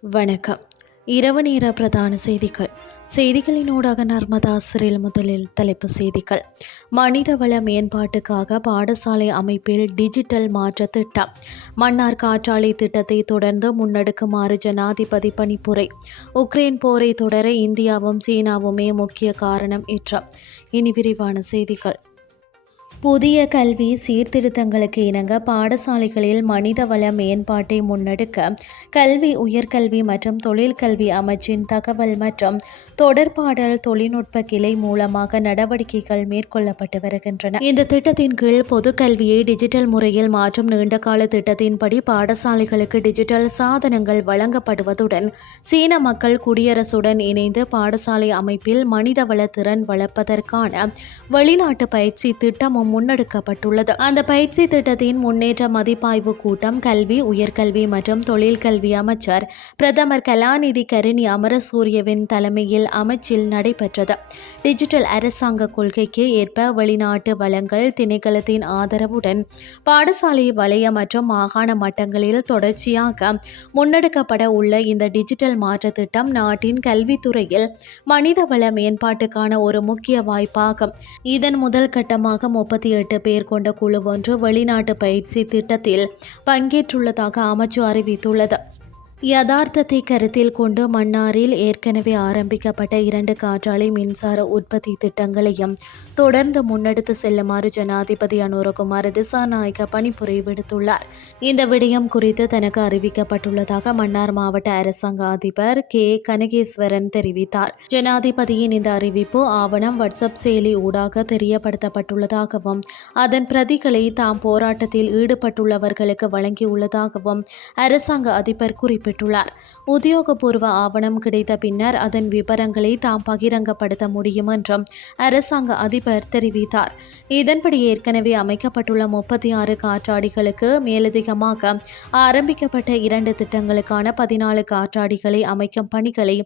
வணக்கம். இரவு நேர பிரதான செய்திகள். செய்திகளினூடாக நர்மதா சிறையில் முதலில் தலைப்பு செய்திகள். மனிதவள மேம்பாட்டுக்காக பாடசாலை அமைப்பில் டிஜிட்டல் மாற்ற திட்டம். மன்னார் காற்றாலை திட்டத்தை தொடர்ந்து முன்னெடுக்குமாறு ஜனாதிபதி பணிப்புரை. உக்ரைன் போரை தொடர இந்தியாவும் சீனாவுமே முக்கிய காரணம் என்றார் இனி விரிவான செய்திகள். புதிய கல்வி சீர்திருத்தங்களுக்கு இணங்க பாடசாலைகளில் மனிதவள மேம்பாட்டை முன்னெடுக்க கல்வி உயர்கல்வி மற்றும் தொழிற்கல்வி அமைச்சின் தகவல் மற்றும் தொடர்பாடல் தொழில்நுட்ப கிளை மூலமாக நடவடிக்கைகள் மேற்கொள்ளப்பட்டு வருகின்றன. இந்த திட்டத்தின் கீழ் பொது கல்வியை டிஜிட்டல் முறையில் மாற்றும் நீண்டகால திட்டத்தின்படி பாடசாலைகளுக்கு டிஜிட்டல் சாதனங்கள் வழங்கப்படுவதுடன் சீன மக்கள் குடியரசுடன் இணைந்து பாடசாலை அமைப்பில் மனிதவள திறன் வளர்ப்பதற்கான வெளிநாட்டு பயிற்சி திட்டமும் முன்னெடுக்கப்பட்டுள்ளது. அந்த பயிற்சி திட்டத்தின் முன்னேற்ற மதிப்பாய்வு கூட்டம் கல்வி உயர்கல்வி மற்றும் தொழில் கல்வி அமைச்சர் பிரதமர் கலாநிதி கருணி அமரசூரியவின் தலைமையில் அமைச்சில் நடைபெற்றது. டிஜிட்டல் அரசாங்க கொள்கைக்கு ஏற்ப வெளிநாட்டு வளங்கள் திணைக்களத்தின் ஆதரவுடன் பாடசாலை வலய மற்றும் மாகாண மட்டங்களில் தொடர்ச்சியாக முன்னெடுக்கப்பட உள்ள இந்த டிஜிட்டல் மாற்ற திட்டம் நாட்டின் கல்வித்துறையில் மனிதவள மேம்பாட்டுக்கான ஒரு முக்கிய வாய்ப்பாகும். இதன் முதல் கட்டமாக முப்பத்தி எட்டு பேர் கொண்ட குழு ஒன்று வெளிநாட்டு பயிற்சி திட்டத்தில் பங்கேற்றுள்ளதாக அமைச்சு அறிவித்துள்ளது. யதார்த்தத்தை கருத்தில் கொண்டு மன்னாரில் ஏற்கனவே ஆரம்பிக்கப்பட்ட இரண்டு காற்றாலை மின்சார உற்பத்தி திட்டங்களையும் தொடர்ந்து முன்னெடுத்து செல்லுமாறு ஜனாதிபதி அனுரகுமார் திசாநாயக்க பணிபுரி விடுத்துள்ளார் இந்த விடயம் குறித்து தனக்கு அறிவிக்கப்பட்டுள்ளதாக மன்னார் மாவட்ட அரசாங்க அதிபர் கே. கனகேஸ்வரன் தெரிவித்தார். ஜனாதிபதியின் இந்த அறிவிப்பு ஆவணம் வாட்ஸ்அப் செயலி ஊடாக தெரியப்படுத்தப்பட்டுள்ளதாகவும் அதன் பிரதிகளை தாம் போராட்டத்தில் ஈடுபட்டுள்ளவர்களுக்கு வழங்கியுள்ளதாகவும் அரசாங்க அதிபர் குறிப்பிட்டார் குறிப்பிட்டுள்ளார். உத்தியோகபூர்வ ஆவணம் கிடைத்த பின்னர் அதன் விவரங்களை தாம் பகிரங்கப்படுத்த முடியும் என்றும் அரசாங்க அதிபர் தெரிவித்தார். இதன்படி ஏற்கனவே அமைக்கப்பட்டுள்ள முப்பத்தி ஆறு காற்றாடிகளுக்கு மேலதிகமாக ஆரம்பிக்கப்பட்ட இரண்டு திட்டங்களுக்கான பதினாலு காற்றாடிகளை அமைக்கும் பணிகளை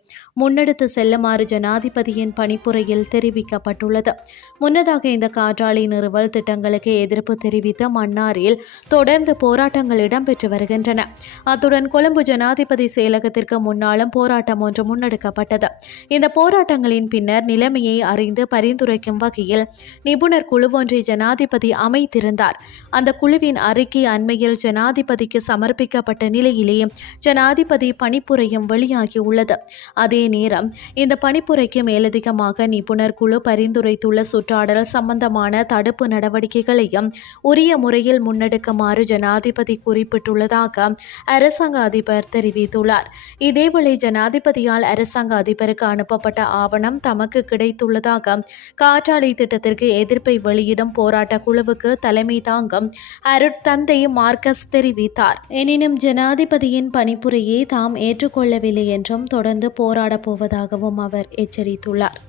முன்னெடுத்து செல்லுமாறு ஜனாதிபதியின் பணிப்புரையில் தெரிவிக்கப்பட்டுள்ளது. முன்னதாக இந்த காற்றாலை நிறுவல் திட்டங்களுக்கு எதிர்ப்பு தெரிவித்த மன்னாரில் தொடர்ந்து போராட்டங்கள் இடம்பெற்று வருகின்றன. அத்துடன் கொழும்பு ஜனாதிபதி செயலகத்திற்கு முன்னாலும் போராட்டம் ஒன்று முன்னெடுக்கப்பட்டது. இந்த போராட்டங்களின் பின்னர் நிலைமையை அறிந்து பரிந்துரைக்கும் வகையில் நிபுணர் குழு ஒன்றை ஜனாதிபதி அமைத்திருந்தார். அந்த குழுவின் அறிக்கை அண்மையில் ஜனாதிபதிக்கு சமர்ப்பிக்கப்பட்ட நிலையிலேயே ஜனாதிபதி பணிப்புரையும் வெளியாகியுள்ளது. அதே நேரம் இந்த பணிப்புரைக்கு மேலதிகமாக நிபுணர் குழு பரிந்துரைத்துள்ள சுற்றாடல் சம்பந்தமான தடுப்பு நடவடிக்கைகளையும் உரிய முறையில் முன்னெடுக்குமாறு ஜனாதிபதி குறிப்பிட்டுள்ளதாக அரசாங்க அதிபர் தெரிவித்துள்ளார். இதேவேளை ஜனாதிபதியால் அரசாங்க அதிபருக்கு அனுப்பப்பட்ட ஆவணம் தமக்கு கிடைத்துள்ளதாக காற்றாலை திட்டத்திற்கு எதிர்ப்பை வெளியிடும் போராட்ட குழுவுக்கு தலைமை தாங்கும் அருட்தந்தை மார்க்கஸ் தெரிவித்தார். எனினும் ஜனாதிபதியின் பணிப்புரையை தாம் ஏற்றுக்கொள்ளவில்லை என்றும் தொடர்ந்து போராடப் போவதாகவும் அவர் எச்சரித்துள்ளார்.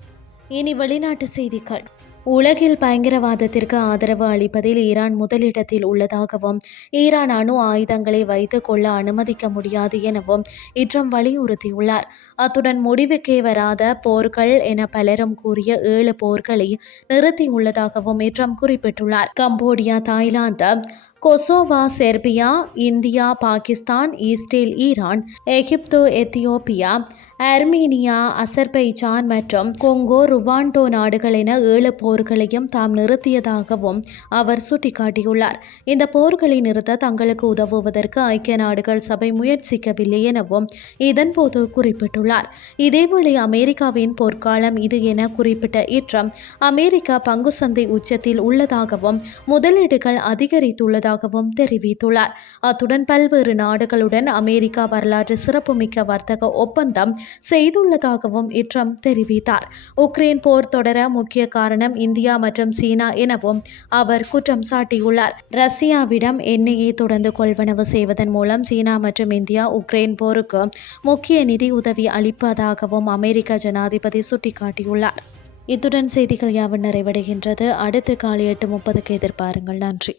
இனி வெளிநாட்டு செய்திகள். உலகில் பயங்கரவாதத்திற்கு ஆதரவு அளிப்பதில் ஈரான் முதலிடத்தில் உள்ளதாகவும் ஈரான் அணு ஆயுதங்களை வைத்து கொள்ள அனுமதிக்க முடியாது எனவும் இட்ரம் வலியுறுத்தியுள்ளார். அத்துடன் முடிவுக்கே வராத போர்கள் என பலரும் கூறிய ஏழு போர்களை நிறுத்தியுள்ளதாகவும் இட்ரம் குறிப்பிட்டுள்ளார். Cambodia Thailand Kosovo Serbia India Pakistan Israel Iran Egypt Ethiopia Armenia Azerbaijan மற்றும் கொங்கோ ருவாண்டோ நாடுகள் என ஏழு போர்களையும் தாம் நிறுத்தியதாகவும் அவர் சுட்டிக்காட்டியுள்ளார். இந்த போர்களை நிறுத்த தங்களுக்கு உதவுவதற்கு ஐக்கிய நாடுகள் சபை முயற்சிக்கவில்லை எனவும் இதன்போது குறிப்பிட்டுள்ளார். இதேவேளை அமெரிக்காவின் போர்க்காலம் இது என குறிப்பிட்ட இற்றம் அமெரிக்கா பங்கு சந்தை உச்சத்தில் உள்ளதாகவும் முதலீடுகள் அதிகரித்துள்ளதாகவும் தெரிவித்துள்ளார். அத்துடன் பல்வேறு நாடுகளுடன் அமெரிக்கா வரலாற்று சிறப்புமிக்க வர்த்தக ஒப்பந்தம் செய்துள்ளதாகவும் இட்ரம் தெரிவித்தார். உக்ரைன் போர் தொடர முக்கிய காரணம் இந்தியா மற்றும் சீனா எனவும் அவர் குற்றம் சாட்டியுள்ளார். ரஷ்யாவிடம் எண்ணெயை தொடர்ந்து கொள்வனவு செய்வதன் மூலம் சீனா மற்றும் இந்தியா உக்ரைன் போருக்கு முக்கிய நிதி உதவி அளிப்பதாகவும் அமெரிக்க ஜனாதிபதி சுட்டிக்காட்டியுள்ளார். இத்துடன் செய்திகள் யாவும் நிறைவடைகின்றது. அடுத்து காலை எட்டு முப்பதுக்கு எதிர்பாருங்கள். நன்றி.